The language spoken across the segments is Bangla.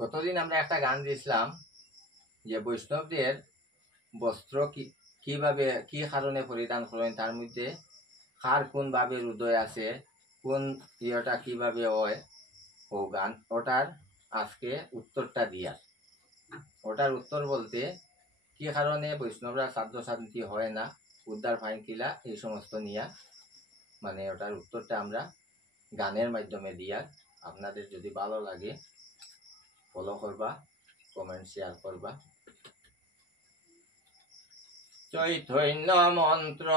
কতদিন আমরা একটা গান দিয়েছিলাম যে বৈষ্ণবদের বস্ত্র কিভাবে কি কারণে পরিধান করেন, তার মধ্যে কার কোন ভাবের উদয় আছে, কোন ইয়েটা কিভাবে হয়, ও গান ওটার আজকে উত্তরটা দিয়া। ওটার উত্তর বলতে কি কারণে বৈষ্ণবরা সাধ্য শান্তি হয় না, উদ্ধার ফাইন কিলা, এই সমস্ত নিয়া মানে ওটার উত্তরটা আমরা গানের মাধ্যমে দিয়া। আপনাদের যদি ভালো লাগে ফলো করবা, কমেন্ট শেয়ার করবা। চৈতন্য মন্ত্র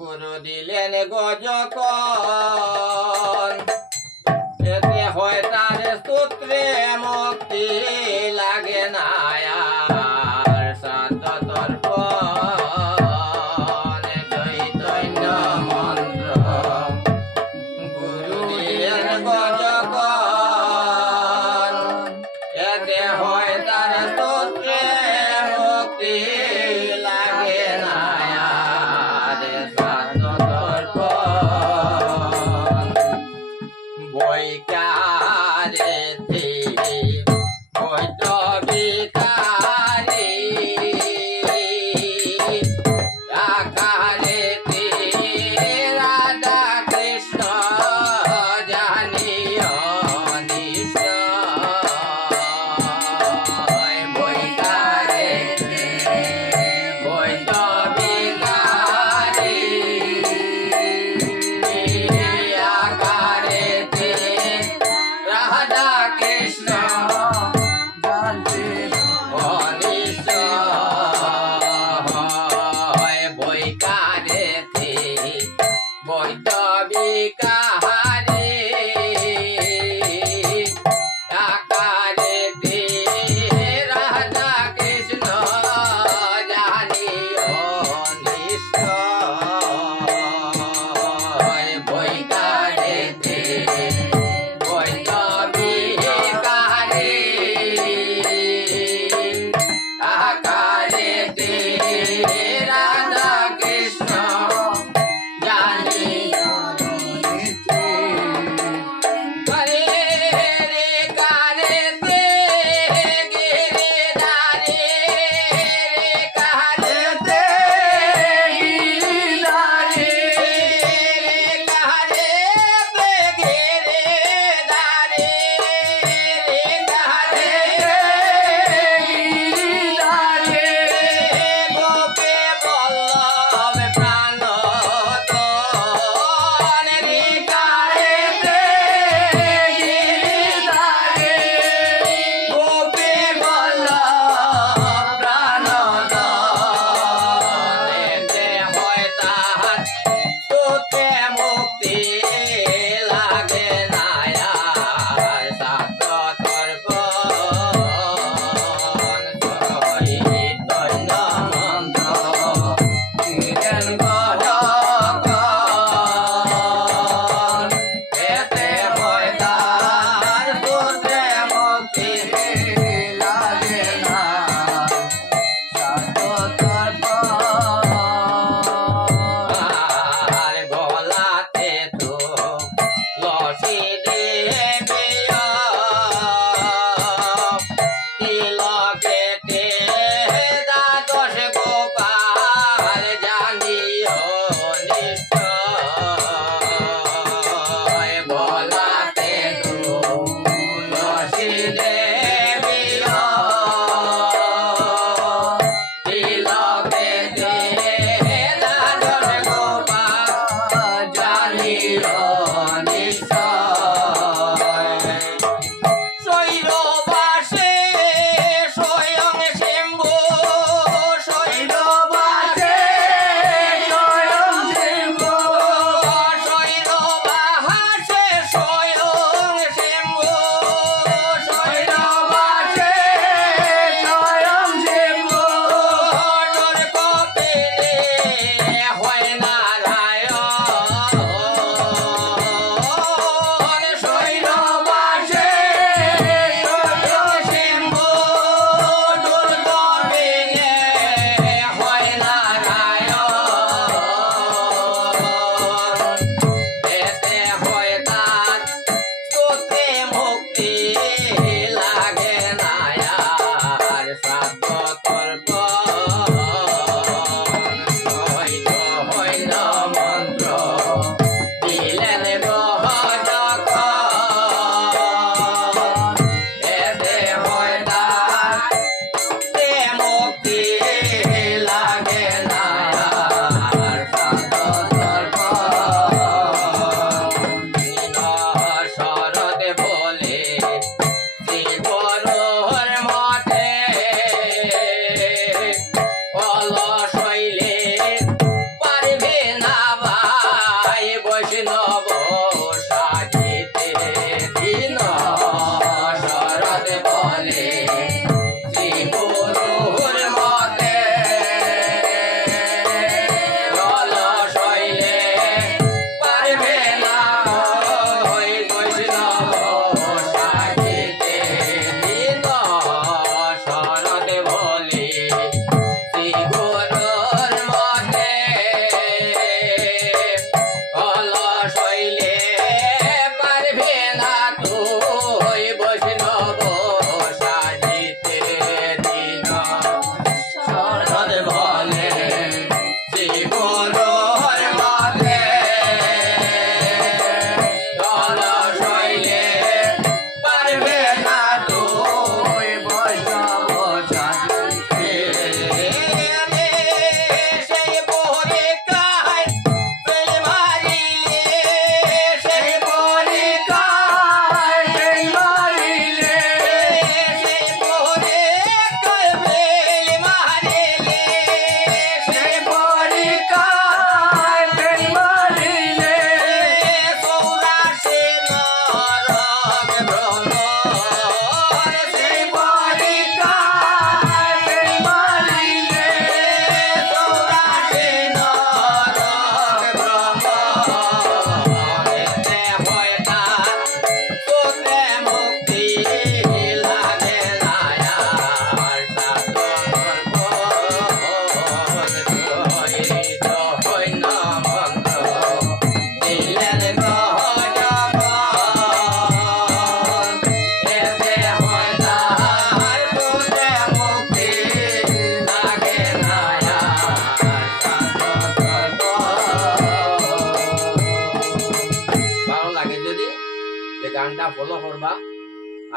গুরু দিলেন গজকন, এতে হয় তার স্তোত্রে মুক্তি লাগে না আর সাধ্য তর্পণ। চৈতন্য মন্ত্র গুরু দিলেন গজকন, এতে হয় তার স্তোত্রে মুক্তি লাগে না আর সাধ্য তর্পণ। বৈকারেতে বৈষ্ণবিকারে আকারেতে রাধা কৃষ্ণ জানিও নিশ্চয়। বৈকারেতে বৈষ্ণবিকারে আকারেতে রাধা কৃষ্ণ অনিশ্চয়। বৈকারেতে বৈষ্ণবিকারে আকারেতে রাধা কৃষ্ণ জানিও নিশ্চয়। বৈকারেতে বৈষ্ণবিকারে আকারেতে রাধা কৃষ্ণ জানিও হরে রে কারেতে গিরিধারে রে কারেতে গিরিধারে রে কারেতে গিরিধারে রে কারেতে গিরিধারে গোপে বল্লভ প্রাণদন রে কারেতে গিরিধারে গোপে বল্লভ প্রাণদন। এতে হয় তাহার স্তোত্রে মুক্তি লাগে না আর সাধ্য তর্পণ। চৈতন্য মন্ত্র দিলেন গজকন, এতে হয় তার স্তোত্রে মুক্তি লাগে না সাধ্য তর্পণ। আর গলাতে তো লসি দেবিয়া তিলকেতে দ্বাদশ গোপাল জানিও নিশ্চয়। গলাতে তো লসি দেবিয়া তিলকেতে দ্বাদশ গোপাল জানিও নিশ্চয়। শৈলবাসে স্বয়ং শম্ভু, শৈলবাসে স্বয়ং শম্ভু, শৈলবাসে স্বয়ং শম্ভু, শৈলবাসে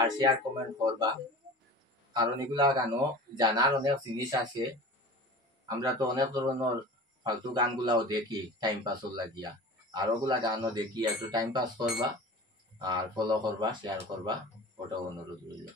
আর শেয়ার কমেন্ট করবা, কারণ এগুলা গানও জানার অনেক জিনিস আছে। আমরা তো অনেক ধরনের ফালতু গানগুলাও দেখি টাইম পাসর লাগিয়া, আর ওগুলা গানও দেখি, একটু টাইম পাস করবা আর ফলো করবা, শেয়ার করবা, ওটাও অনুরোধ রইল।